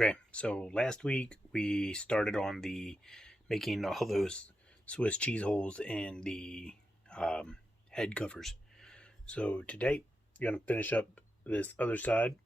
Okay, so last week we started on the making all those Swiss cheese holes in the head covers. So today we're gonna finish up this other side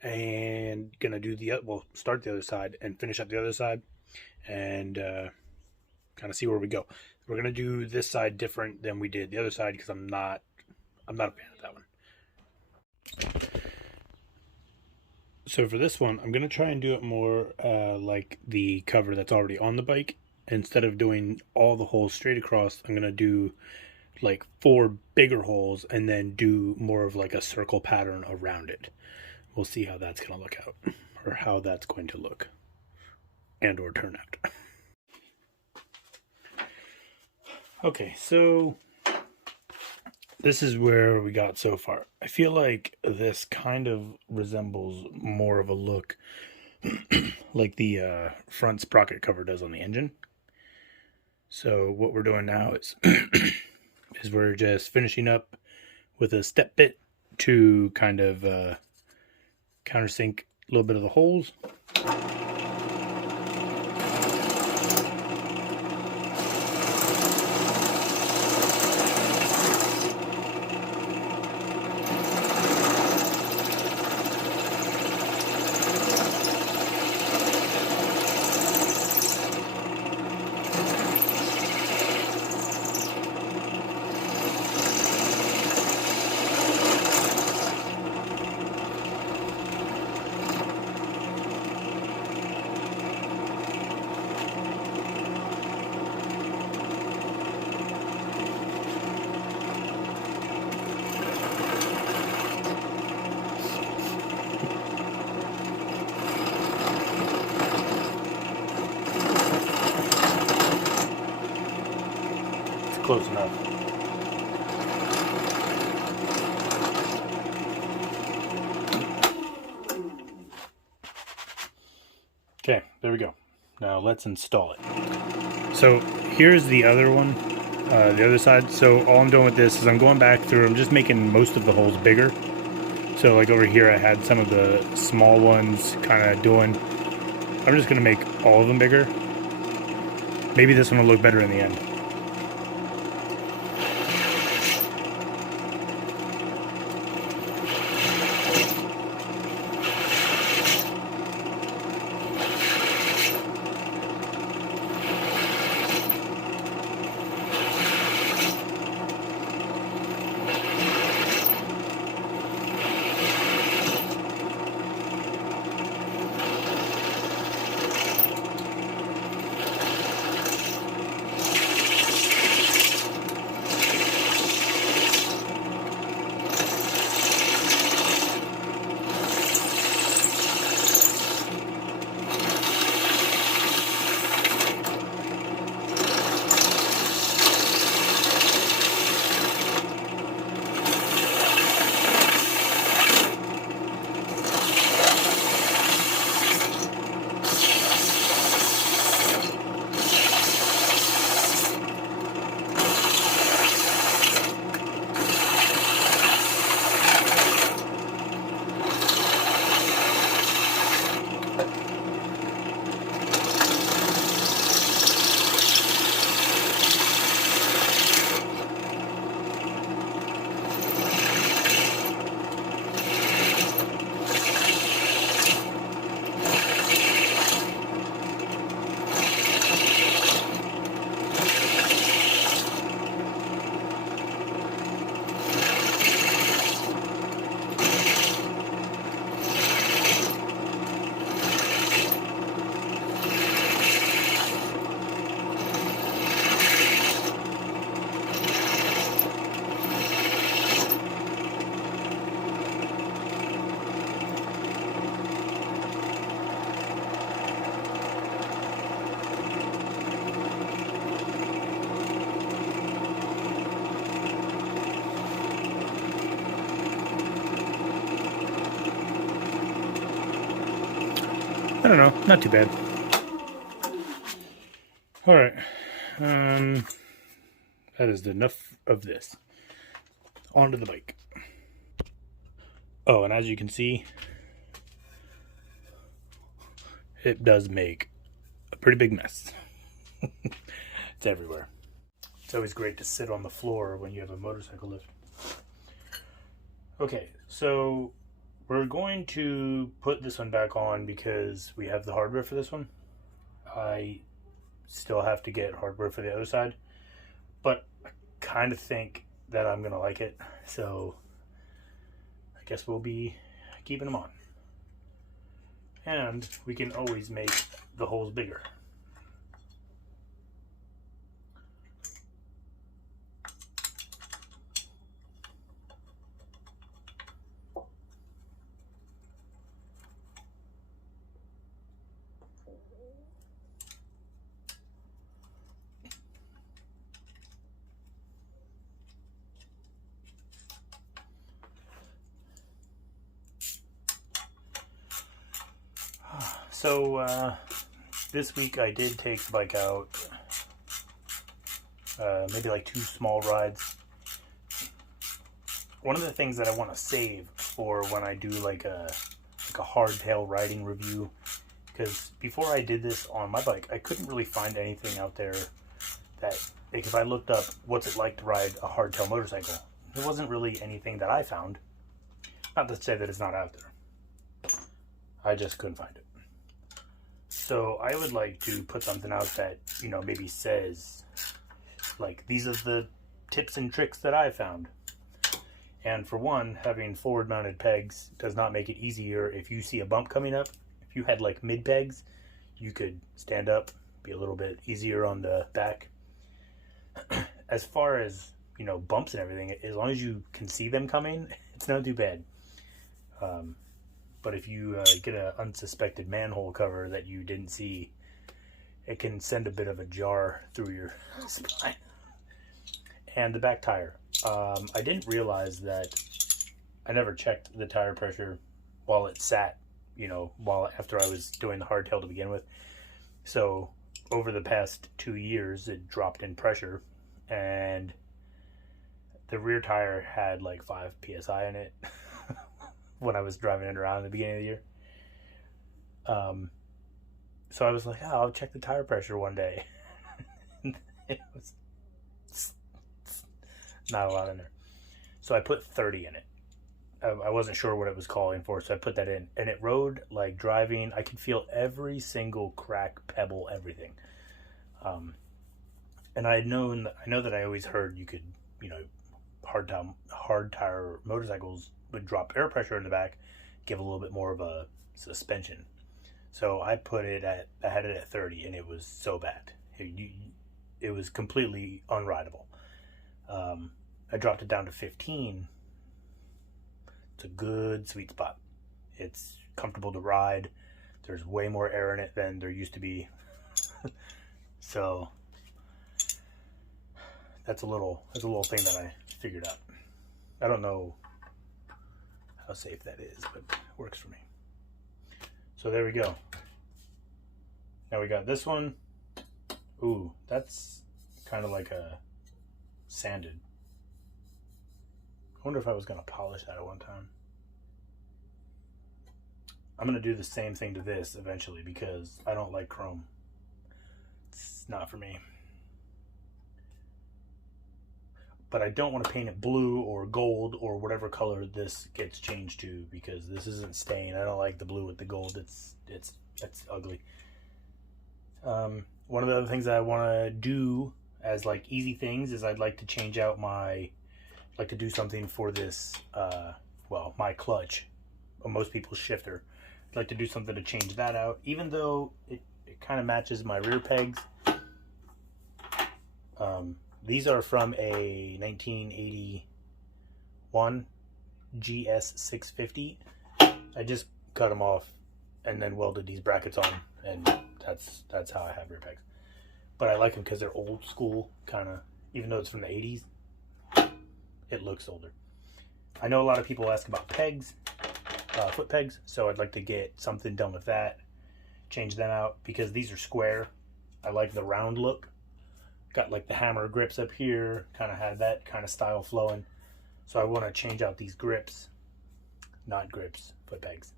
and gonna do start the other side and finish up the other side and kind of see where we go. We're gonna do this side different than we did the other side because I'm not a fan of that one. So for this one, I'm going to try and do it more like the cover that's already on the bike. Instead of doing all the holes straight across, I'm going to do like 4 bigger holes and then do more of like a circle pattern around it. We'll see how that's going to look out, or how that's going to look and or turn out. Okay, so this is where we got so far. I feel like this kind of resembles more of a look like the front sprocket cover does on the engine. So what we're doing now is is we're just finishing up with a step bit to kind of countersink a little bit of the holes. Close enough. Okay, there we go. Now let's install it. So here's the other one, the other side. So all I'm doing with this is I'm going back through, I'm just making most of the holes bigger. So like over here I had some of the small ones kind of doing, I'm just going to make all of them bigger. Maybe this one will look better in the end. I don't know, not too bad. All right, that is enough of this. Onto the bike. Oh, and as you can see, it does make a pretty big mess. It's everywhere. It's always great to sit on the floor when you have a motorcycle lift. Okay, so we're going to put this one back on because we have the hardware for this one. I still have to get hardware for the other side, but I kind of think that I'm going to like it, so I guess we'll be keeping them on. And we can always make the holes bigger. So this week I did take the bike out, maybe like 2 small rides. One of the things that I want to save for when I do like a hardtail riding review, because before I did this on my bike, I couldn't really find anything out there that, like, if I looked up what's it like to ride a hardtail motorcycle, there wasn't really anything that I found. Not to say that it's not out there. I just couldn't find it. So I would like to put something out that, you know, maybe says, like, these are the tips and tricks that I found. And for one, having forward mounted pegs does not make it easier if you see a bump coming up. If you had like mid pegs, you could stand up, be a little bit easier on the back. As far as, you know, bumps and everything, as long as you can see them coming, it's not too bad. But if you get an unsuspected manhole cover that you didn't see, it can send a bit of a jar through your spine. And the back tire. I didn't realize that I never checked the tire pressure while it sat, you know, after I was doing the hardtail to begin with. So over the past 2 years, it dropped in pressure, and the rear tire had like 5 psi in it. When I was driving it around in the beginning of the year. So I was like, oh, I'll check the tire pressure one day. It was not a lot in there. So I put 30 in it. I wasn't sure what it was calling for, so I put that in. And it rode like driving. I could feel every single crack, pebble, everything. And I know that I always heard you could, you know, hard tire motorcycles would drop air pressure in the back, give a little bit more of a suspension. So I had it at 30, and it was so bad. It was completely unrideable. I dropped it down to 15. It's a good sweet spot. It's comfortable to ride. There's way more air in it than there used to be. So that's a little thing that I figured out. I don't know how safe that is, but it works for me. So there we go. Now we got this one. Ooh, that's kind of like a sanded. I wonder if I was going to polish that at one time. I'm going to do the same thing to this eventually because I don't like chrome. It's not for me. But I don't want to paint it blue or gold or whatever color this gets changed to, because this isn't staying. I don't like the blue with the gold. It's ugly. One of the other things that I want to do as like easy things is I'd like to change out like to do something for this, well, my clutch, or most people's shifter. I'd like to do something to change that out, even though it kind of matches my rear pegs. These are from a 1981 GS650. I just cut them off and then welded these brackets on, and that's how I have rear pegs. But I like them because they're old school, kind of, even though it's from the 80s, it looks older. I know a lot of people ask about pegs, foot pegs, so I'd like to get something done with that, change them out, because these are square. I like the round look. Got like the hammer grips up here, kind of had that kind of style flowing. So I want to change out these grips, not grips, foot pegs.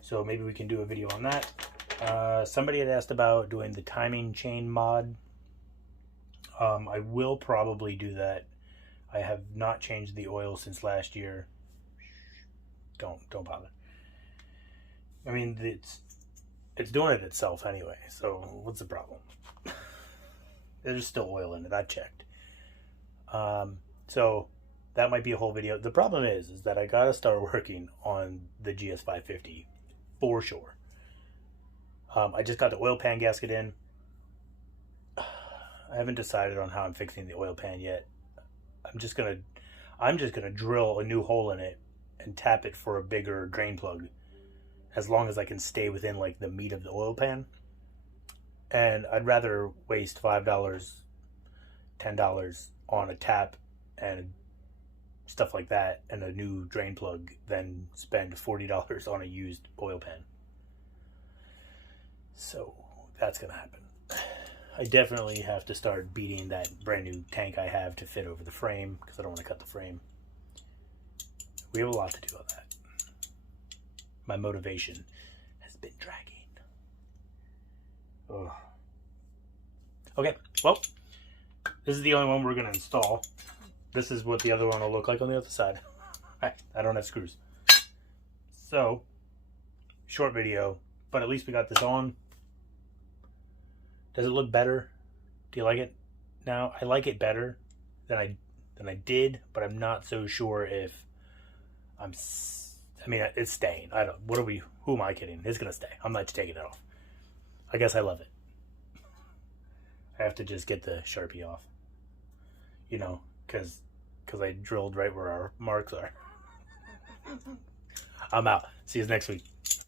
So maybe we can do a video on that. Somebody had asked about doing the timing chain mod. I will probably do that. I have not changed the oil since last year. Don't bother. I mean, it's doing it itself anyway. So what's the problem? There's still oil in it. I checked. So that might be a whole video. The problem is that I gotta start working on the GS550 for sure. I just got the oil pan gasket in. I haven't decided on how I'm fixing the oil pan yet. I'm just gonna drill a new hole in it and tap it for a bigger drain plug, as long as I can stay within like the meat of the oil pan. And I'd rather waste $5, $10 on a tap and stuff like that and a new drain plug than spend $40 on a used oil pan. So that's gonna happen. I definitely have to start beating that brand new tank I have to fit over the frame, because I don't want to cut the frame. We have a lot to do on that. My motivation has been dragging. Ugh. Okay, well, this is the only one we're going to install. This is what the other one will look like on the other side. I don't have screws. So, short video, but at least we got this on. Does it look better? Do you like it now? I like it better than I did, but I'm not so sure if I mean, it's staying. Who am I kidding? It's gonna stay. I'm not taking it off. I guess I love it. I have to just get the Sharpie off, you know, because I drilled right where our marks are. I'm out. See you next week.